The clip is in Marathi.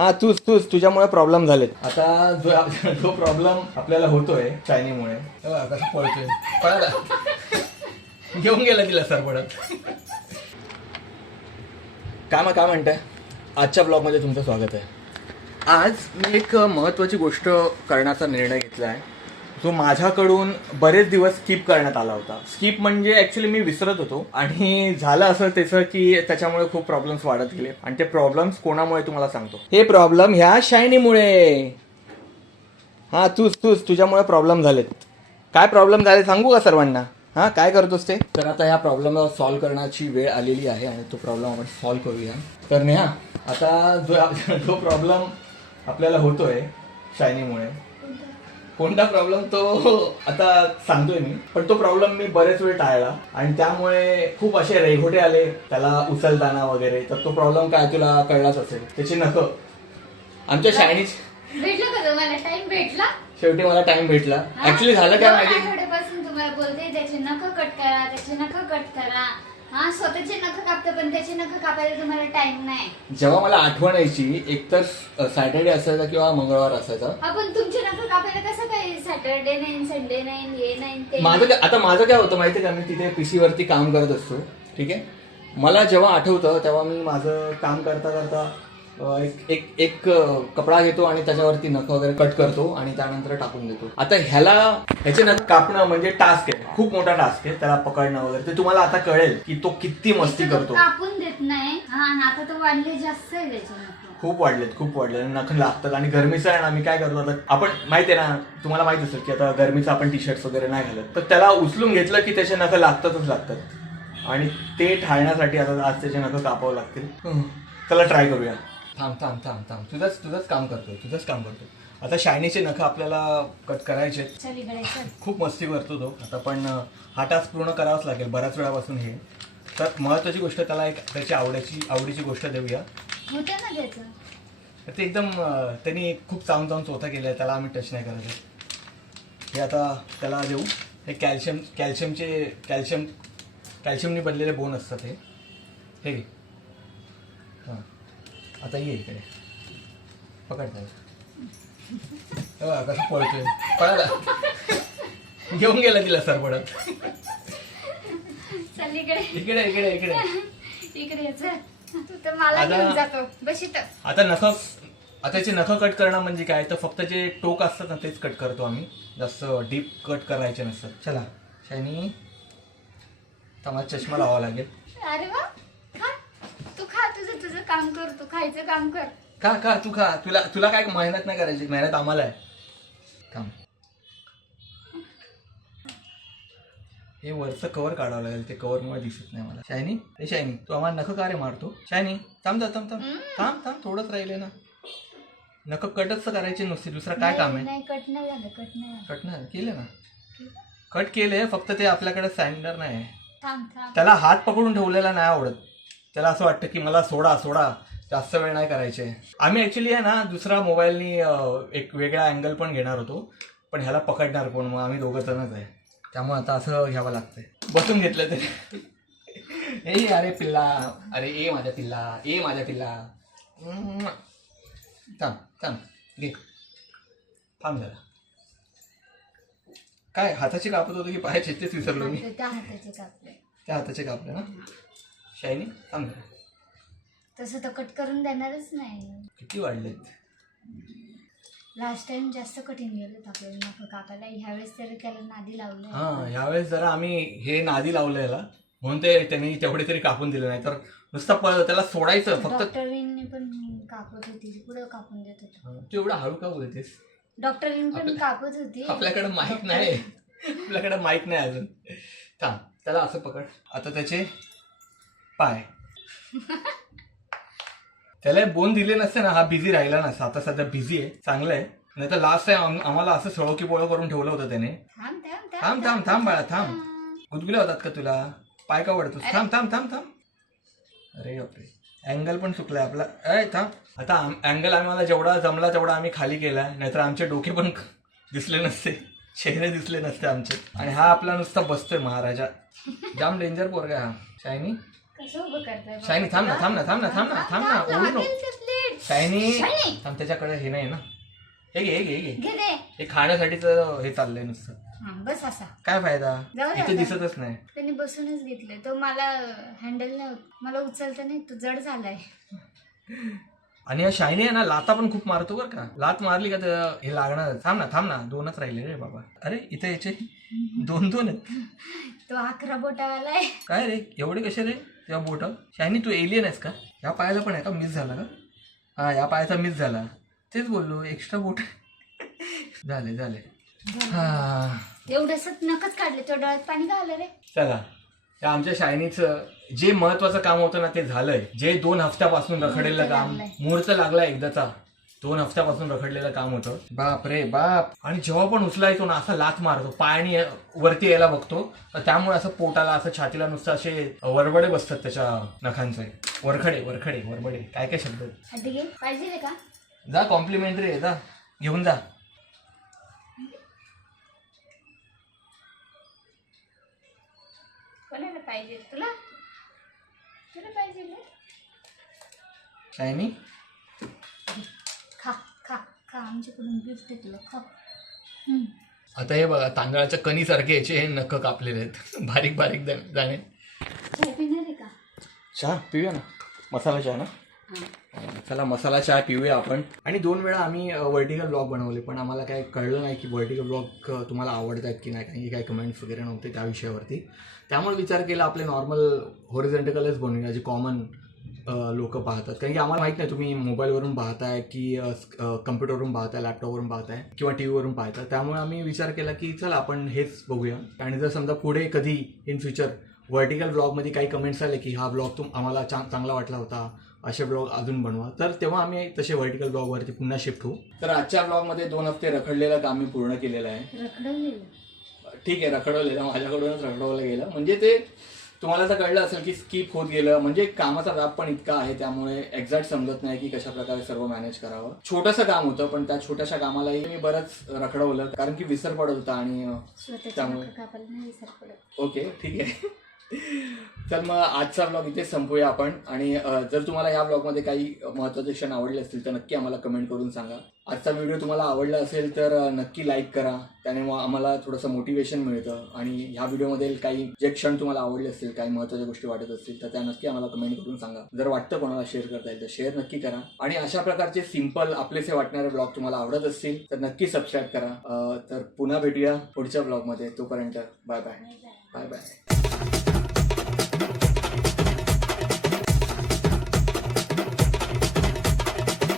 हा तूच तुझ्यामुळे प्रॉब्लेम झालेत. आता जो प्रॉब्लेम आपल्याला होतोय शायनीमुळे, कसं पळतोय पळाला घेऊन गेला तिला सरपडत. काय म्हणताय? आजच्या ब्लॉगमध्ये तुमचं स्वागत आहे. आज मी एक महत्त्वाची गोष्ट करण्याचा निर्णय घेतला आहे, जो माझ्याकडून बरेच दिवस स्किप करण्यात आला होता. स्किप म्हणजे ॲक्च्युली मी विसरत होतो आणि झालं असं त्याचं की त्याच्यामुळे खूप प्रॉब्लेम्स वाढत गेले. आणि ते प्रॉब्लेम्स कोणामुळे तुम्हाला सांगतो. हे प्रॉब्लेम ह्या शायनीमुळे. हा तूच तुझ्यामुळे प्रॉब्लेम झालेत. काय प्रॉब्लेम झाले सांगू का सर्वांना? हा काय करतोस ते? तर आता ह्या प्रॉब्लेमला सॉल्व्ह करण्याची वेळ आलेली आहे आणि तो प्रॉब्लेम आपण सॉल्व्ह करूया. तर नेहा, आता जो प्रॉब्लेम आपल्याला होतोय शायनीमुळे, कोणता प्रॉब्लेम तो आता सांगतोय मी. पण तो प्रॉब्लेम मी बरेच वेळ टाळला आणि त्यामुळे खूप असे रेघोटे आले त्याला उचलताना वगैरे. तर तो प्रॉब्लेम काय तुला कळलाच असेल, त्याची नखं. आमच्या शायनीच भेटलं का तुम्हाला? टाइम भेटला? शेवटी मला टाइम भेटला. ऍक्च्युली झालं काय माहिती, आठवड्यापासून तुम्हाला बोलते त्याचे नख कट करा, त्याचे नख कट करा. हा, स्वतःचे नख कापते पण त्याचे नख कापायला तुम्हाला टाइम नाही. जेव्हा मला आठवण यायची, एकतर सॅटर्डे असायचा किंवा मंगळवार असायचा. आपण तुमचे नख कापायला कसं काय सॅटरडे नाही, संडे नाही, हे नाही ते. माझं काय होतं माहितीये का, मी तिथे पीसी वरती काम करत असतो. ठीक आहे, मला जेव्हा आठवतं तेव्हा मी माझं काम करता करता एक कपडा घेतो आणि त्याच्यावरती नख वगैरे कट करतो आणि त्यानंतर टाकून देतो. आता ह्याचे नख कापणं म्हणजे टास्क आहे, खूप मोठा टास्क आहे. त्याला पकडणं वगैरे ते तुम्हाला आता कळेल की तो किती मस्ती करतो. कापून देत नाही. हा, आता तो वाढले जास्त आहे त्याचे नख. खूप वाढले नख लागतात. आणि गरमीचं आहे ना, मी काय करतो आता, आपण माहिती आहे ना, तुम्हाला माहित असेल की आता गरमीचं आपण टी शर्ट्स वगैरे नाही घालत, तर त्याला उचलून घेतलं की त्याचे नख लागतात. आणि ते टाळण्यासाठी आता आज त्याचे नख कापावं लागतील. चला ट्राय करूया. थांब तुझंच काम करतो. आता शायनीचे नख आपल्याला कट करायचे. खूप मस्ती करतो तो आता, पण हा टास्क पूर्ण करावाच लागेल बऱ्याच वेळापासून हे. तर महत्वाची गोष्ट, त्याला एक त्याची आवडीची गोष्ट देऊया. होते ना त्याचं. ते एकदम त्यांनी खूप चावून चोथा केलाय, त्याला आम्ही टच नाही करायचं. हे आता त्याला देऊ. हे कॅल्शियमने बनलेले बोन असतात हे घे. हां, आता ये इकडे, पकड त्याला. कसं पळतोय पळाला घेऊन गेला तिला सरपडत. चल इकडे इकडे तू तर मला घेऊन जातो. बस इथं. आता याचे नख कट करणं म्हणजे काय, तर फक्त जे टोक असतात ना तेच कट करतो आम्ही, जास्त डीप कट करायचे नसतात. चला शायनी, मला चष्मा लावावा लागेल. अरे वा, खा तू, खा तुझं काम कर, तू खायचं काम कर. खा तू खा. तुला काय मेहनत नाही करायची, मेहनत आम्हाला आहे. थांब, हे वरचं कव्हर काढावं लागेल, ते कव्हरमुळे दिसत नाही मला. शायनी तू आम्हाला नख का रे मारतो? शायनी थांब थोडंच राहिले ना. नख कटच करायचे नुसते, दुसरं काय काम आहे? नाही, कट नाही झालं. केले ना, कट केले, फक्त ते आपल्याकडे सॅन्डर नाही आहे. थांब. त्याला हात पकडून ठेवलेला नाही आवडत. त्याला असं वाटतं की मला सोडा, जास्त वेळ नाही करायचे. आम्ही ऍक्च्युली आहे ना, दुसरा मोबाईलनी एक वेगळा अँगल पण घेणार होतो, पण ह्याला पकडणार कोण, मग आम्ही दोघं जणच आहे, त्यामुळे आता असं घ्यावं लागतंय. बसून घेतलं तरी ए अरे पिल्ला, अरे ए माझ्या पिल्ला. थांब घे. थांब जरा. काय हाताचे कापत होतो की पायाचे, तेच विसरलो मी. त्या हाताचे कापले ना. शायनी थांब जरा. तसं तर कट करून देणारच नाही. किती वाढलेत? लास्ट टाइम जास्त कठीण गेलं आपल्याला नख कापायला. ह्यावेळेस तरी त्याला नादी लावलं. हा, ह्यावेळेस जरा आम्ही हे नादी लावलं याला, म्हणून ते त्यांनी तेवढे तरी कापून दिले, नाही तर नुसतं त्याला सोडायचं फक्त. डॉक्टरींनी पण कापत होती, पुढं कापून देत होतं. तू एवढं हळू का बोलतेस? डॉक्टरींनी पण कापत होती. आपल्याकडे माईक नाही अजून. थांब, त्याला असं पकड. आता त्याचे पाय, त्याला बोन दिले नसते ना, हा बिझी राहिला नसता. आता सध्या बिझी आहे, चांगलं आहे. नाही तर लास्ट टाइम आम्हाला असं सळो की पोळो करून ठेवलं होतं त्याने. थांब बाळा, थांब. गुदगुल्या होतात का तुला? पाय का वडतोस? थांब. अरे बापरे, अँगल पण चुकलाय आपला. थांब. आता अँगल आम्हाला जेवढा जमला तेवढा आम्ही खाली केलाय, नाहीतर आमचे डोके पण दिसले नसते, चेहरे दिसले नसते आमचे. आणि हा आपला नुसता बसतोय महाराजा. जाम डेंजर पोरगा हा. शायनी थांब ना. ओढू नको. Shiny shiny. थांब, त्याच्याकडे हे नाही ना. हे घे हे घे हे घे. घे दे. हे खाण्यासाठीच हे चाललंय नुसतं. हा, बस असा. काय फायदा, जाऊ दे इथे आता. दिसतच नाही. त्यांनी बसूनच घेतलं. तो मला हँडल नाही होत, मला उचलता नाही, तो जड झालाय. आणि या शायनी आहे ना, लाता पण खूप मारतो बरं का. लात मारली का तर हे लागणार. थांब ना 2च राहिले रे बाबा. अरे इथे याचे 2 आहेत. तो 11 बोटावाला आहे. काय रे एवढे कसे रे तेव्हा बोट. शायनी तू एलियन आहेस का. या पायाचा पण आहे का मिस झाला का. हा या पायाचा मिस झाला. तेच बोललो एक्स्ट्रा बोट. झाले. हा एवढंसच नकच काढले, तो डोळ्यात पाणी घालं रे. चला, या आमच्या शायनीचं जे महत्वाचं काम होतं ना ते झालंय. जे 2 हफ्त्यापासून रखडलेलं काम, मुहूर्त लागला एकदाचा. 2 हफ्त्यापासून रखडलेलं काम होतं. बाप रे बाप. आणि जेव्हा पण उचलायचो ना असा लाथ मारतो, पायाने वरती यायला बघतो, तर त्यामुळे असं पोटाला असं छातीला नुसतं असे वरबडे बसतात त्याच्या नखांचे. वरबडे काय शब्द. हड्डी घे, पाहिजे रे का. जा कॉम्प्लिमेंटरी आहे, जा घेऊन जा. कोणाला पाहिजे, तुला पाहिजे रे. शायनी खा खा खा, आमच्याकडून गिफ्ट आहे तुला, खा. आता हे बघा, तांदळाच्या कणीसारखे याचे हे नख कापलेले आहेत. बारीक दाणे. चहा पिणार आहे का. चहा पिऊया ना, मसाला चहा ना. चला मसाला चहा पिऊया आपण. आणि 2 वेळा आम्ही व्हर्टिकल ब्लॉग बनवले, पण आम्हाला काय कळलं नाही की व्हर्टिकल ब्लॉग तुम्हाला आवडतात की नाही, कारण की काही कमेंट्स वगैरे नव्हते त्या विषयावरती. त्यामुळे विचार केला आपले नॉर्मल हॉरिझॉन्टलच बनवूया, जे कॉमन लोक पाहतात. कारण की आम्हाला माहित नाही तुम्ही मोबाईलवरून पाहताय की कम्प्युटरवरून पाहताय, लॅपटॉपवरून पाहताय किंवा टी व्हीवरून पाहताय. त्यामुळे आम्ही विचार केला की चला आपण हेच बघूया. आणि जर समजा पुढे कधी इन फ्युचर व्हर्टिकल ब्लॉगमध्ये काही कमेंट्स आले की हा ब्लॉग आम्हाला चांगला वाटला होता, असे ब्लॉग अजून बनवा, तर तेव्हा आम्ही तसे व्हर्टिकल ब्लॉगवरती पुन्हा शिफ्ट होऊ. तर आजच्या ब्लॉगमध्ये 2 हफ्ते रखडलेलं काम मी पूर्ण केलेलं आहे. ठीक आहे, रखडवलेलं माझ्याकडूनच रखडवलं गेलं. म्हणजे ते तुम्हाला तर कळलं असेल की स्किप होत गेलं. म्हणजे कामाचा व्याप पण इतका आहे, त्यामुळे एक्झॅक्ट समजत नाही की कशा प्रकारे सर्व मॅनेज करावं. छोटंसं काम होतं, पण त्या छोट्याशा कामालाही मी बरंच रखडवलं, कारण की विसर पडत होता. आणि त्यामुळे ओके ठीक आहे. तर मग आजचा ब्लॉग इथे संपूया आपण. आणि जर तुम्हाला या ब्लॉगमध्ये काही महत्त्वाचे क्षण आवडले असतील तर नक्की आम्हाला कमेंट करून सांगा. आजचा व्हिडिओ तुम्हाला आवडला असेल तर नक्की लाईक करा, त्याने मग आम्हाला थोडंसं मोटिवेशन मिळतं. आणि ह्या व्हिडिओमध्ये काही जे क्षण तुम्हाला आवडले असतील, काही महत्त्वाच्या गोष्टी वाटत असतील तर त्या नक्की आम्हाला कमेंट करून सांगा. जर वाटतं कोणाला शेअर करता येईल तर शेअर नक्की करा. आणि अशा प्रकारचे सिम्पल आपलेसे वाटणारे ब्लॉग तुम्हाला आवडत असतील तर नक्की सबस्क्राईब करा. तर पुन्हा भेटूया पुढच्या ब्लॉगमध्ये. तोपर्यंत बाय बाय.